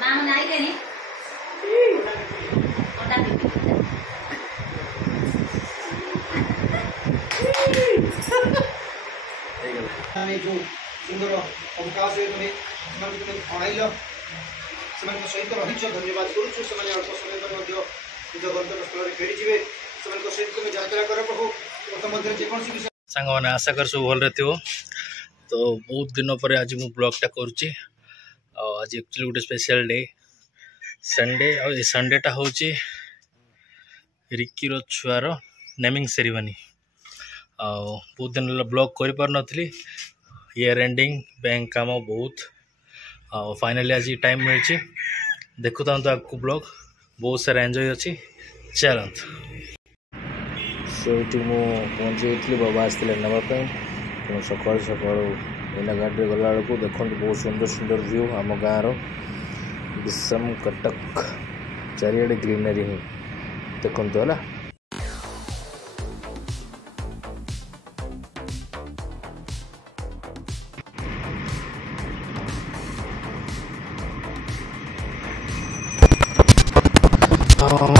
मामा नाई देनी ओटा जो सुंदर अवकाश तुम अणाइल से सहित रही धन्यवाद करुँ से अल्प समय निज गंतव्य स्थल फेरी जी सहित तुम यात्रा कर प्रभु मध्य जेकोसी विषय सांग मैंने आशा कर सब भल थो। तो बहुत दिन पर आज मु ब्लॉगटा करुच्ची आज एक्चुअली गोटे स्पेशल डे संडे आ संडेटा हूँ रिक्कीर छुआर नेमिंग सेरेमनी बहुत दिन ब्लॉग कर पार नी ईयर एंडिंग बैंक काम बहुत फाइनली आज टाइम मिली देखु था तो आपको ब्लॉग बहुत सारा एंजॉय अच्छी चलत सो ये पहुँची बाबा आसते नापी तेणु सका सका एना गाड़ी गला बेलू देखो बहुत सुंदर सुंदर व्यू आम गाँव विषम कटक चारिड़े ग्रीनरी ही देखु है।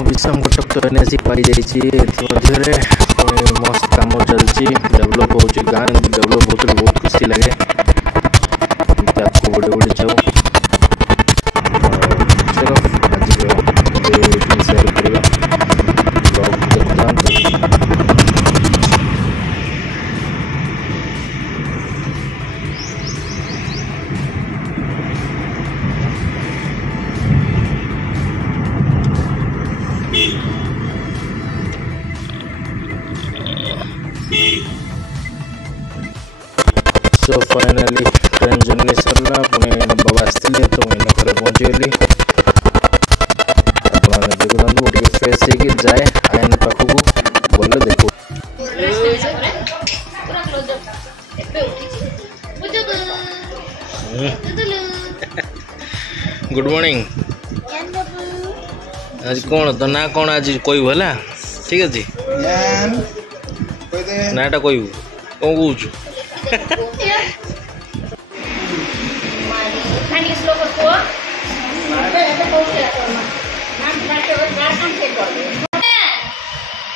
विषम कटक तो एन पाई जाइए मस्त काम चलती डेवलप हो गाँ डेवलप होते बहुत खुशी लगे आपको बड़े बड़े जाओ चलो आज शेयर करवा सो फाइनली ट्रेन जर्नी सरला पुणे बाबा आसते तो मुझे घर पहुँचीगली देखते फ्रेश हो जाए आयन पाखक बोले देखो गुड मॉर्निंग आज कौन तो ना कौन आज कहू है ठीक अच्छे नाटा कहू कौन कौच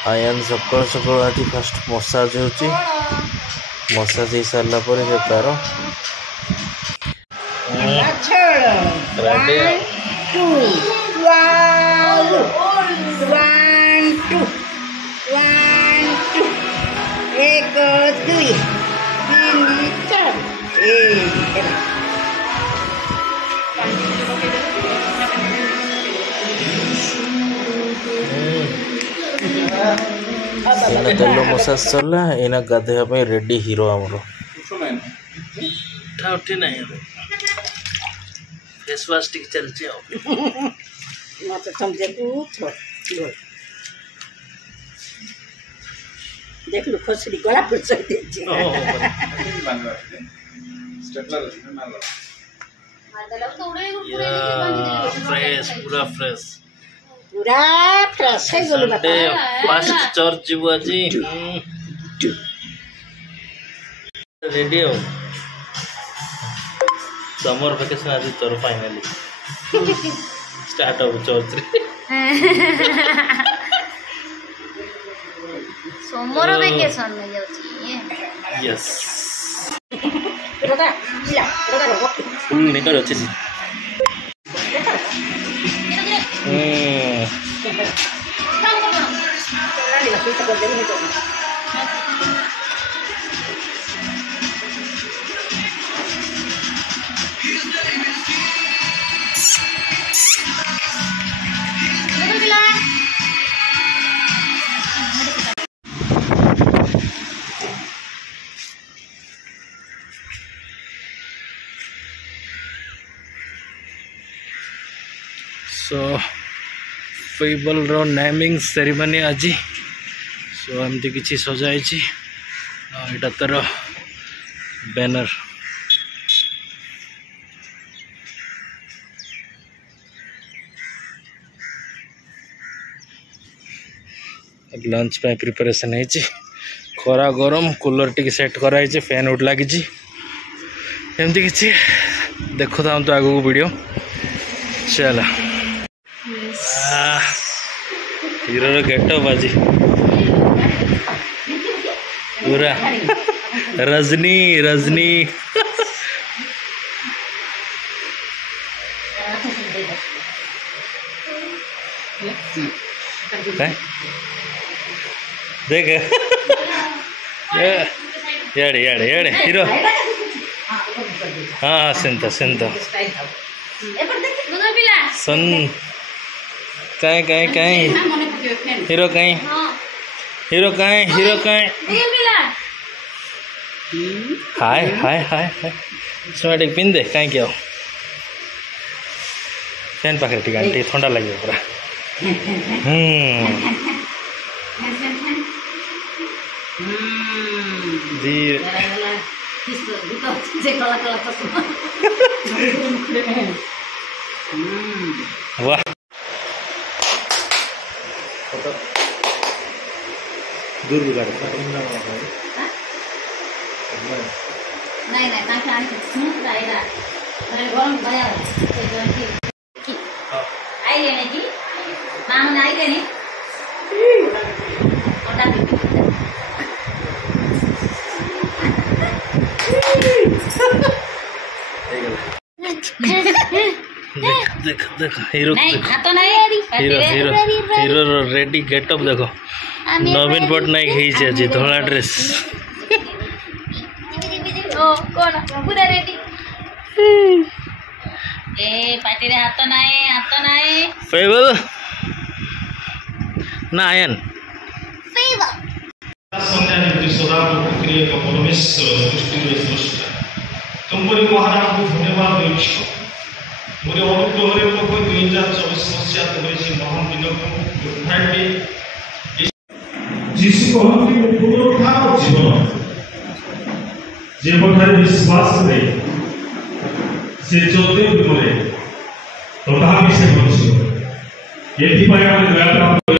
आयन सकाल सकाल आज फास्ट मसाज होची मसाज हो सारा पर तार एक दुई तीन चार तेल मसाज सरला एना गाधेवा रेडी हीरो आमर उठी ना फेस वाश टी चलती देख लो खसरी गला पर फ्रेश पूरा फ्रेश पूरा फ्रेश है गोलू संडे फास्ट चर्च जीव आज रेडी हो समर वेकेशन आज तोर फाइनली स्टार्ट हो चर्च रे समर वेकेशन में जाउची यस रोगा इला रोगा रोगा फुल निकल अच्छे से सो फेबल रो नेमिंग सेरेमनी आज सो एमती किसी सजाई यहाँ तर बैनर लंच पे प्रिपरेशन है खरा गरम कूलर टी सेट कराई फैन उठ लगी एमती किसी देखु था तो आगू वीडियो चलो हीरो गेटअप आज पूरा रजनी रजनी देख याडे याडे याडे हीरो हाँ सेंता सेंता सन कहीं कहीं कहीं हीरो कहीं हीरो कहीं हीरो कहीं हाय हाय हाय हाय सोमेटिक पिन दे कहीं क्या फैन पाखे टी आंटी ठंडा लगे पूरा दी वाह दूर भी गाड़ी नहीं नहीं ताकि आने स्मूथ रहेगा मेरे गरम भया आई लेने की मामा ने आई लेने और डाल देख देख हीरो नहीं हाथ नहीं hero hero hero ready getup देखो नवीन पट्टनायक है आज धला ड्रेस ओ कौन पूरा रेडी ए पार्टी रे हाथ नहीं फेवल नायन फेवर संज्ञा निर्देश सदा प्रक्रिया का परमेश्वर सृष्टि में सृष्टा तुमपरी महाराज को धन्यवाद देउछु मोरे अनुग्रह रे को 2024 मसीहा तबेसी महान दिन को उठाई जीसु कहती पुनरुत्थान जीवन जेबठारे विश्वास रे से चलते मरे तथापि से बंचित एथि पाए हम दया प्राप्त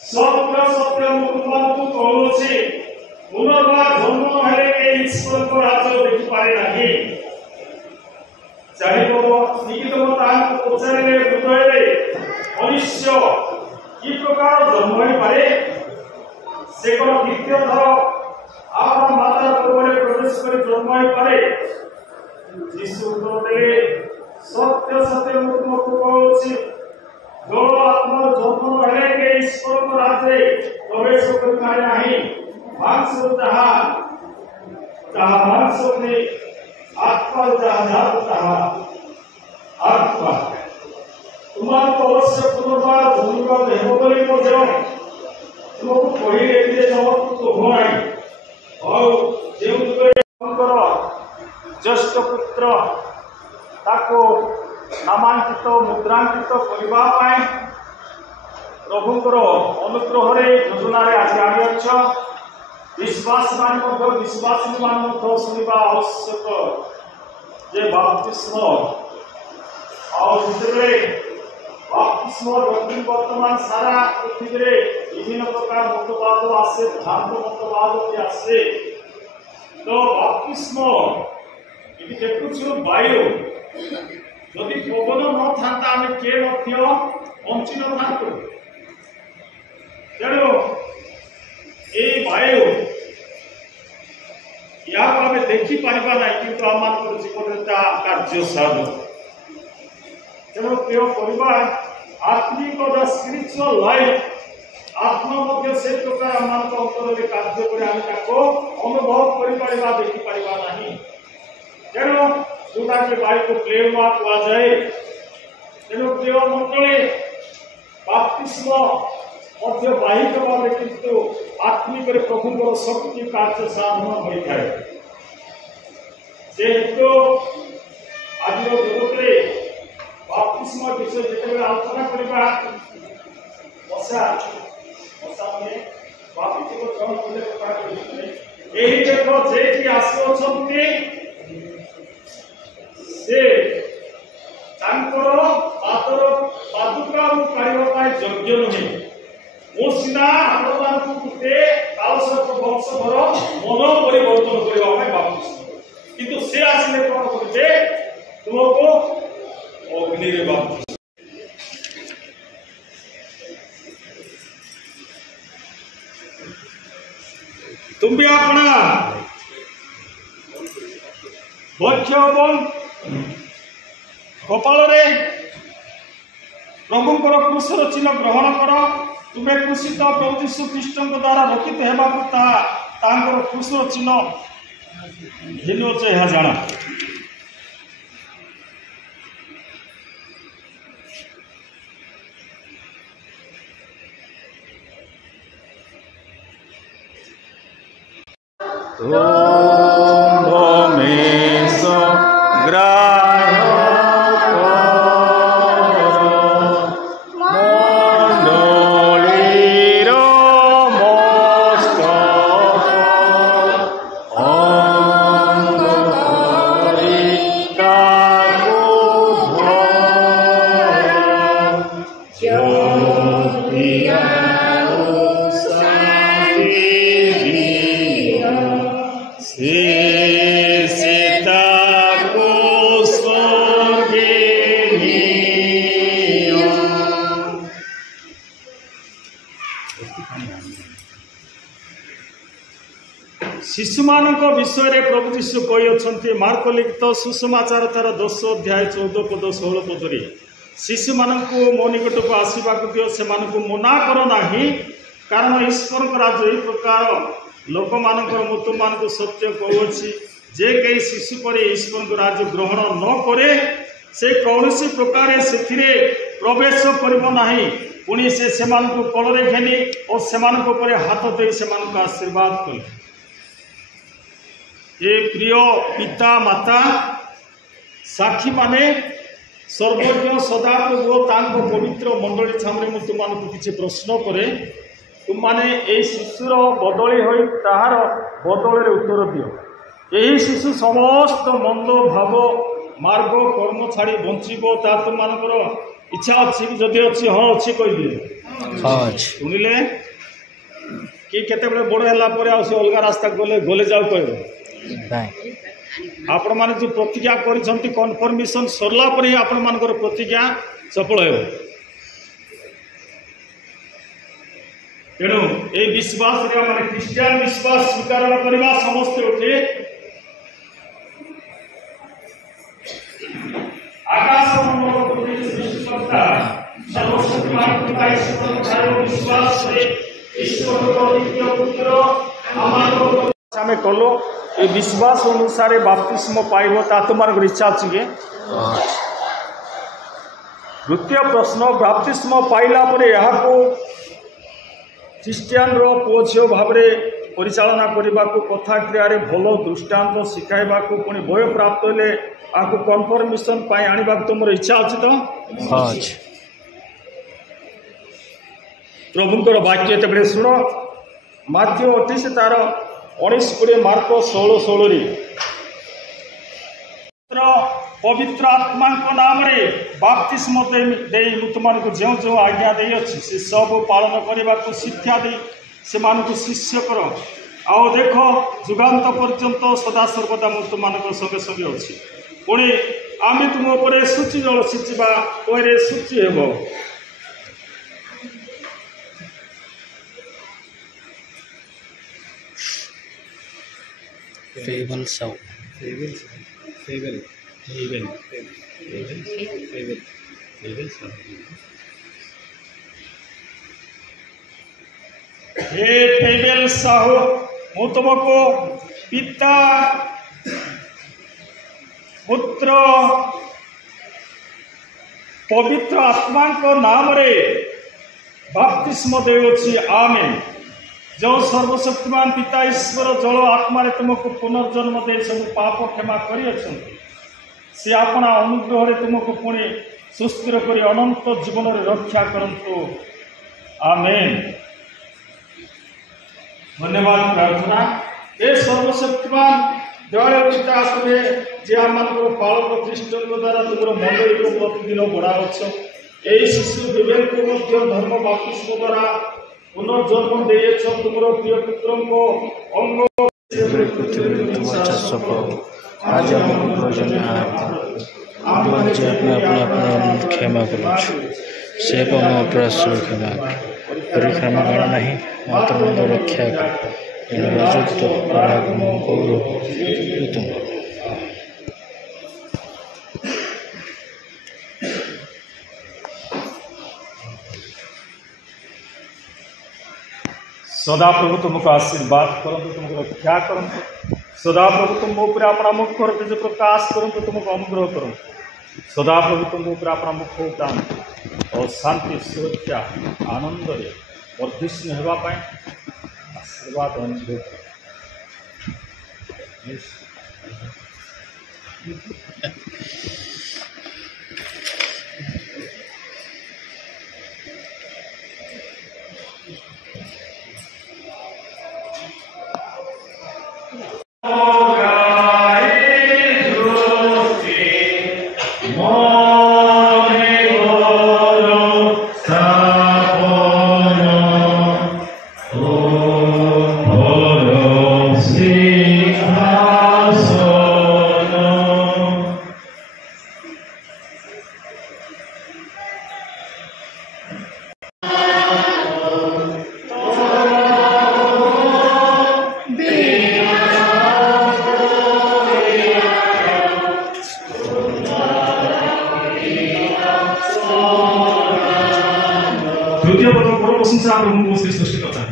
सत्य सत्य मुखमातु कहूछि पुनर्बार जन्म हेले के ईश्वर को राज्य देखि पारे नाही जानिबो निकितम ताहां पचारे हृदय रे मनुष्य की प्रकार जन्म होई पारे से कोन द्वितीय थर आपन माता गर्भरे प्रवेश करे जन्म होई पारे यीशु उत्तर देले सत्य सत्य मुखमातु कहूछि जो आत्मा जन्म हेले के ईश्वर को राज्य प्रवेश कर पाए नहीं मांस जहा जहा मांस ने आत्मा जहा जहा आत्मा तुम्हारे तो अवश्य पुनर्बार जन्म देह बोली को जो तुमको कही लेते जब तो हो नहीं और जो तुमकर ज्येष्ठ पुत्र ताको नामांकित मुद्रांकित करबा पाए प्रभुंकर अनुग्रह रे योजना रे आज आगे अच्छ विश्वास मान विश्वासी मान सुनिबा आवश्यक जे बाप्तिस्म और जितने बाप्तिस्म वर्तमान सारा पृथ्वी रे विभिन्न प्रकार मतवाद आसे भ्रांत मतवाद भी आसे तो बाप्तिस्म ये देखुछु वायु यदि पवन न था आम के बंची न था तेणु ये वायु या आम देखिपर ना कि आम जीवन कार्य साधन तेणु प्रिय परिवार आत्मिक स्पिरिचुअल लाइफ आत्मा से प्रकार आम अंतर में कार्य कर अनुभव कर देखिपर ना तेणु जोटा कि बाइक प्लेमा कहुए तेणु प्रिय मंडली बाप्तिस्म बाहिक भाव किंतु आत्मिक प्रभुंर शक्ति कार्य साधन होता है जेहेतु आज जगत में बाप्तिस्म विषय जिते आलोचना करवा बसा बसा मैंने बाप्तिस्म ग्रहण करने यही देख जे आसुच्च से पादर पादुका पाइबा योग्य नुहे मो सीना आप गोटे कालसर्प वंशधर मन परिवर्तन करने बाप्तिस्म किंतु से आसिले कौन करुचे तुमको अग्नि रे बाप्तिस्म तुम भी अपना वक्ष एवं कपाल प्रभुंर क्रूसर चिन्ह ग्रहण कर तुम्हें क्रूसित प्रभु यीशु ख्रीष्ट द्वारा रक्षित होगा क्रूसर चिन्ह घिनुचे यह जाना शिशु मान विषय प्रभु यीशु कही मार्क लिखित सुसमाचार तार 10 अध्याय 14 पद 16 पदरे शिशु मान मो निकट को आसवा दियो से मना कर ना कारण ईश्वर राज्य यही प्रकार लोक मान मृत्यु मान सत्य कहूँ जे कई शिशु पर ईश्वर राज्य ग्रहण न करे से कौन प्रकार से प्रवेश करना पुणी से कलरे घेनी और से हाथ दे से आशीर्वाद कले ये प्रिय पिता माता साक्षी माने सर्वज्ञ सदाप्रभु तांको पवित्र मंडली सामने मु तुमको किसी प्रश्न करे तुम माने ए शिशुर बदली हो ताहार बदल उत्तर दियो यही शिशु समस्त मंद भाव मार्ग कर्म छाड़ी बंचीबो ता तुम मानकर इच्छा अच्छी जदि अच्छी हाँ अच्छी कह दिए शुणिले कि केते बड़ है अलग रास्ता गले गले जाऊ कह आपण माने जो प्रतिज्ञा करिसंती कन्फर्मेशन सरला पर ही आपण मानकर प्रतिज्ञा सफल हो तेणु ये विश्वास माने क्रिश्चियन विश्वास स्वीकार करवा समस्त उठे आकाश मंडल सृष्टिकर्ता सर्वशक्तिमान पिता ईश्वर विश्वास ईश्वर द्वितीय पुत्र आम कलो ये विश्वास अनुसार बाप्तिस्म पाइब ता तुम इच्छा अच्छी के द्वितीय प्रश्न बाप्तिस्म पाइला पर यहाँ ख्रीस्टियान पुओ झील भाव परिचालना करने को कथा क्रिया भल दृष्टांत शिखाइबा पुणी बय प्राप्त हेले आपको कन्फर्मेशन आने तुम इच्छा अच्छी तो प्रभुंर वाक्य तेरे शुण माथ्यू 28 तार 19-20 मार्क 16-16 पवित्र आत्मा नाम रे बाप्तिस्म दे तुम जो जो आज्ञा दे अच्छी से सब पालन करने को शिक्षा दे से शिष्य कर आओ देख जुगांत पर्यंत सदा सर्वदा मु तुम संगे संगे अच्छी पुणी आम तुम उपर सूची जल सींचा कोई सूची हेब फेबल साहू फेबल फेबल फेबल फेबल फेबल साहू हे फेबेल साहू ମୁଁ ତୁମକୁ ପିତା ପୁତ୍ର ପବିତ୍ର ଆତ୍ମାଙ୍କ ନାମରେ ବାପ୍ତିସ୍ମ ଦେଉଅଛି ଆମେନ୍। ଯେଉଁ ସର୍ବଶକ୍ତିମାନ ପିତା ଈଶ୍ୱର ଜଳ ଆତ୍ମାରେ ତୁମକୁ ପୁନର୍ଜନ୍ମ ଦେଇ ସବୁ ପାପ କ୍ଷମା କରିଅଛନ୍ତି, ସେ ଆପଣା ଅନୁଗ୍ରହରେ ତୁମକୁ ପୁଣି ସୁସ୍ଥିର କରି ଅନନ୍ତ ଜୀବନରେ ରକ୍ଷା କରନ୍ତୁ। ଆମେନ୍। धन्यवाद प्रार्थना। हे सर्वशक्तिमान दयालु पिता तुमे जे आमको पालक ख्रीष्ट द्वारा तुम मंडली को प्रतिदिन बढ़ावछ, यही शिशु विवेक को धर्म बाप्तिस्म द्वारा पुनर्जन्म देछ। तुम प्रिय पुत्र को अंग आज अपने क्षमा करूँ से अपराध क्षमा परिक्रमा कर नहीं मात्र मंद रक्षा करजुक्त परागम गौरव तुम सदा प्रभु तुमको आशीर्वाद करंतु, तुमको रक्षा करंतु। सदा प्रभु तुम ऊपर अपना मुख कर तेज प्रकाश करंतु, तुमको अनुग्रह करंतु। सदा प्रभु तुम ऊपर अपना मुख उठांतु और शांति सुरक्षा आनंद वर्धिष्णु होगापाई आशीर्वाद अनुग्रह द्वितीय पद बड़ प्रशंसा प्रभु श्री सृष्टिकर्ता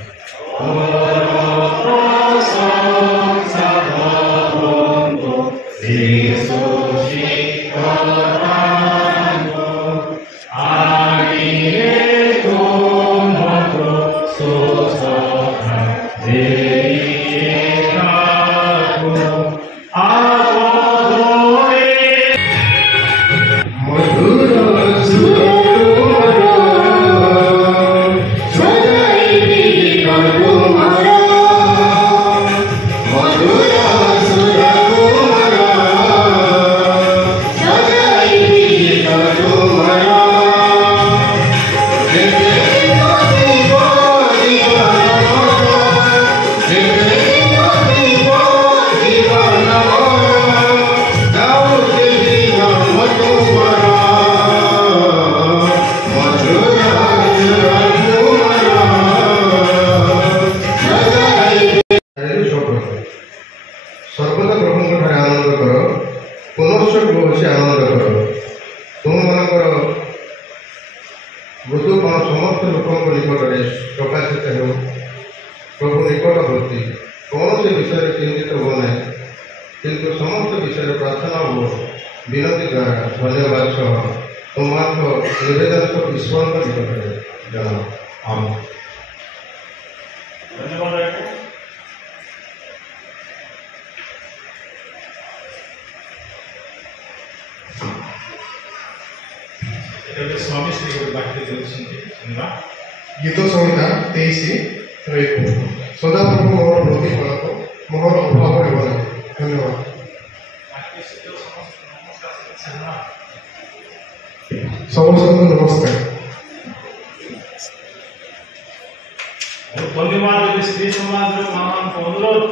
सर्वदा प्रभु आनंद कर पुनश्च बसी आनंद कर तुम मनकर मृदुपण समस्त लोक निकट में प्रकाशित हो प्रभु निकटवर्ती कौन से विषय चिंतित हो ना किंतु समस्त विषय प्रार्थना हो विनती द्वारा धन्यवाद सह तुम निवेदन सब ईश्वर निकट में जन आम स्वामी श्री गीत संहिता 23 सदाप्रभु मोहर प्रतिफलक मोहर अभाव हेबना। धन्यवाद। समस्त नमस्कार। धन्यवाद श्री समाज महान अनुरोध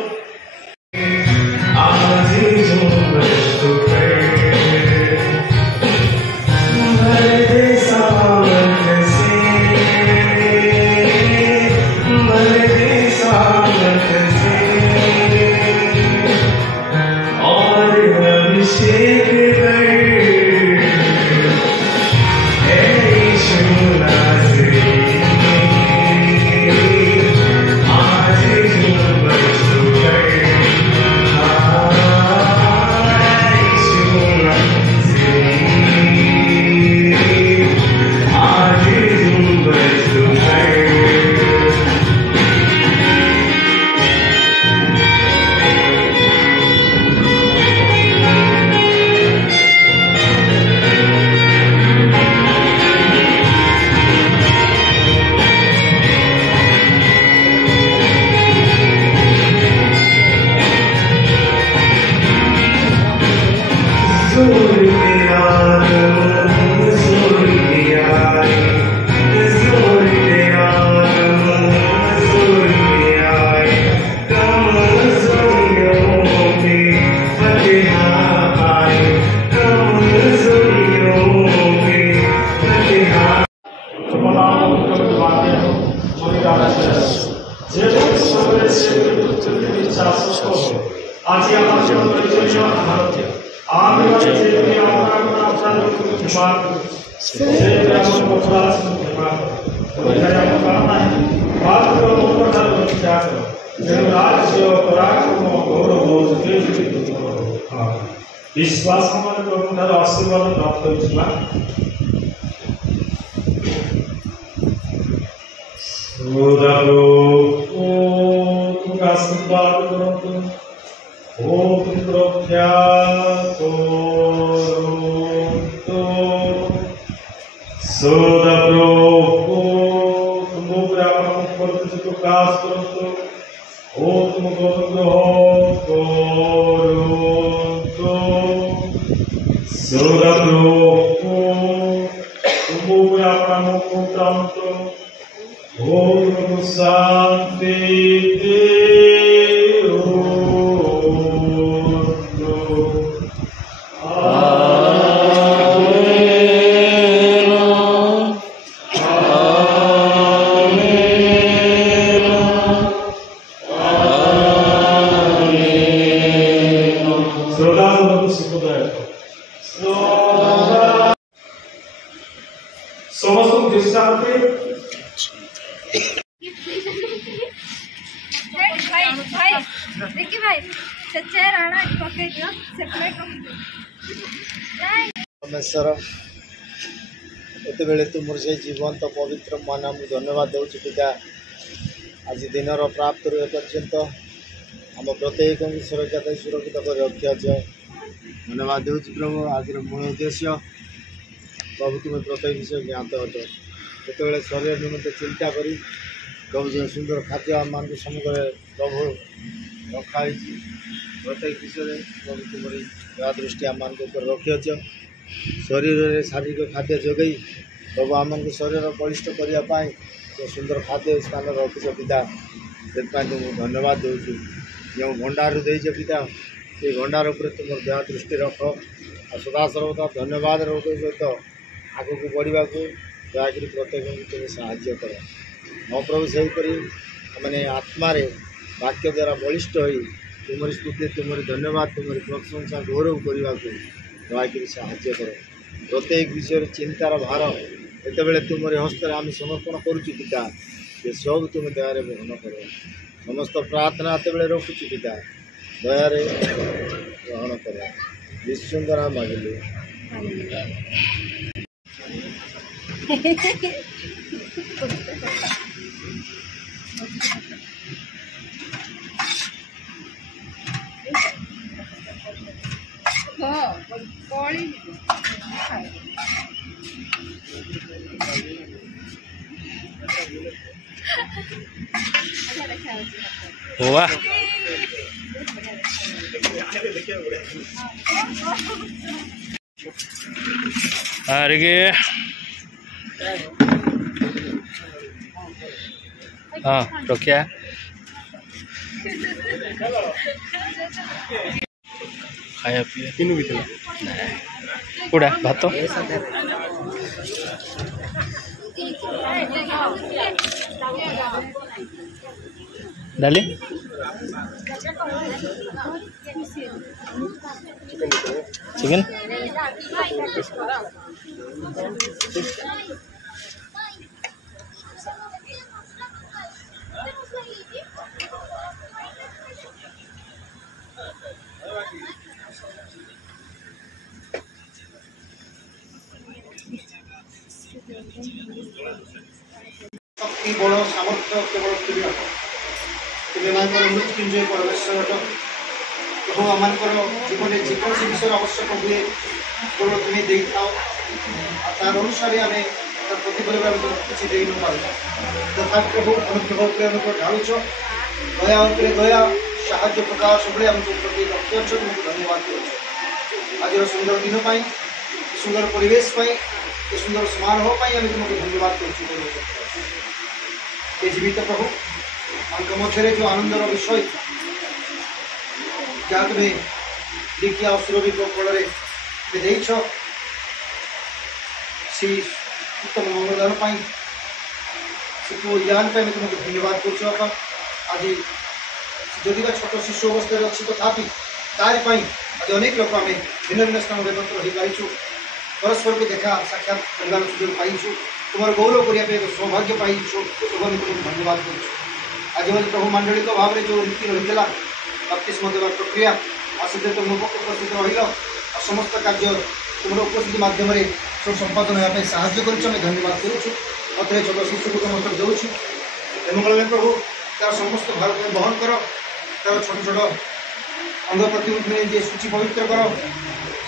से ग्राम पचास विश्वास प्रभु आशीर्वाद प्राप्त होगा आशीर्वाद करतु रक्षा प्रकाश करतु तुम तुम शांति समस्त दृष्टांत देखिए भाई सच्चे राणा पकड़ दियो सेपरेट परमेश्वर एत तुम से जीवंत पवित्र मन धन्यवाद दूँ पिता आज दिन प्राप्त ए पर्यंत आम प्रत्येक सुरक्षा सुरक्षित कर रखिच धन्यवाद दूँ प्रभु आज मूल उद्देश्य प्रभु तुम्हें प्रत्येक विषय ज्ञात अट जो शरीर निमित्त चिंता करी प्रभु जो सुंदर खाद्य आम मान सम्मुख प्रभु रखाई प्रत्येक विषय प्रभु तुम्हारी दया दृष्टि आम मान रखिच शरीर में शारीरिक खाद्य जोगई प्रभु आम शरीर बलिष्ठ करने जो सुंदर खाद्य स्थान रखिच पिता से तुम धन्यवाद दूँ जो भंडार देच पिता से भंडार उपर तुम दया दृष्टि रख सदा सर्वदा धन्यवाद सहित आग को बढ़ा दयाकि प्रत्येक तुम साहाय्य कर मो प्रभु सेहीपरि मैंने आत्मा वाक्य द्वारा बलिष्ठ हो तुम स्तुति तुम धन्यवाद तुम प्रशंसा गौरव करने को दयाकि साहाय्य कर प्रत्येक विषय चिंतार भार एत तुम हस्त आम समर्पण करुचु पिता ये सब तुम दयारे वहन कर समस्त प्रार्थना एत रखुचु पिता दयारे ग्रहण कर विश्वंदरा मागिलु वाह अरे हाँ रखिया खाया पिया तीनों भी कूड़ा भात डाली चिकन शक्ति बड़ सामर्थ्य केवल तुम्हें तुम्हें मृत्युंजय परमेश्वर प्रभु आम जीवन में जेकोसी विषय आवश्यक हुए केवल तुम्हें दे था तार अनुसार आम प्रतिफल किसी दे न पार तथा प्रभु अनुग्रह प्रेम को ढालुच दया उपरे दया साहाय्य प्रकाश सब प्रति रखिए तुमको धन्यवाद कर आज सुंदर दिन सुंदर परिवेश सुंदर समारोह तुमको धन्यवाद कर जीवित प्रभु मध्य जो आनंदर विषय जहाँ तुम्हें लिखिया सुरभि फल से उत्तम मंगलदान ज्ञान तुमको धन्यवाद कर आज जदि छोट शिशु अवस्था अच्छी तथापि तारी आज अनेक लोक आम भिन्न भिन्न स्थान एकत्र हो पारिचु परस्पर को देखा साक्षात करवार सुजोग पाइछु तुम गौरव करने सौभाग्य पाइछु तुम धन्यवाद कर आज मैं प्रभु मंडलिक भाव में जो रीति रही है बपतिस्म देवा प्रक्रिया आसते तुम उपस्थित रही समस्त कार्य तुम उपस्थिति मध्यम सब संपादन होगा साहय कर धन्यवाद करुचु अतः छोट शिशु को तुम देउछु मंगल प्रभु तार समस्त भारत में बहन कर तार छोट छोट अंग प्रतिमुख जे सूचि पवित्र कर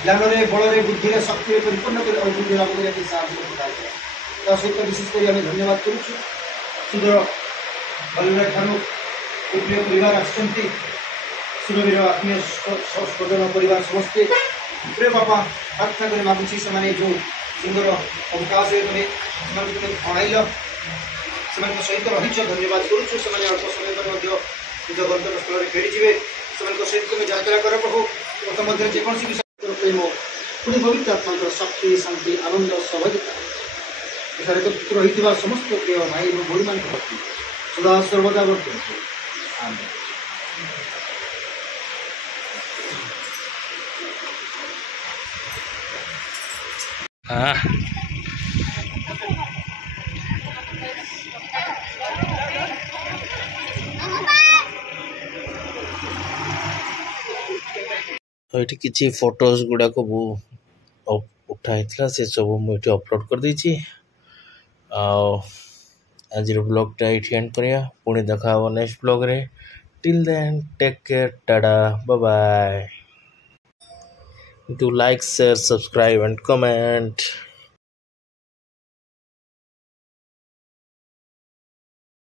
ज्ञान बल बुद्धि शक्ति परिपूर्ण कर अभिवृद्धि लाभ करने साहय सहित विशेषकर आम धन्यवाद करुचु सुंदर बलिरा ठानु प्रिय परिवार आसती सुरवीर आत्मीय स्वजन परिवार समस्ते प्रिय बापा प्रार्थना कर मागुची से जो सुंदर अवकाश अणाइल से सहित रही धन्यवाद करुचु से अल्प समय पर निज गंतव्य स्थल फेरीजे से सहित तुम यात्रा कर प्रभु मत मध्य जेकोसी विषय प्रेम पुणी पवित्र आत्मा शक्ति शांति आनंद सहभागिता एठार एकत्रित रही समस्त प्रिय भाई और भौणी मान सदा सर्वदा वर्तमान हाँ ये किसी फोटोज गुड़ाक उठाई से सब मुझे अपलोड कर देछि आज ब्लॉगटा ये एंड करिया पुणी देखा नेक्स्ट ब्लॉग रे till then take care tata bye bye do like share subscribe and comment.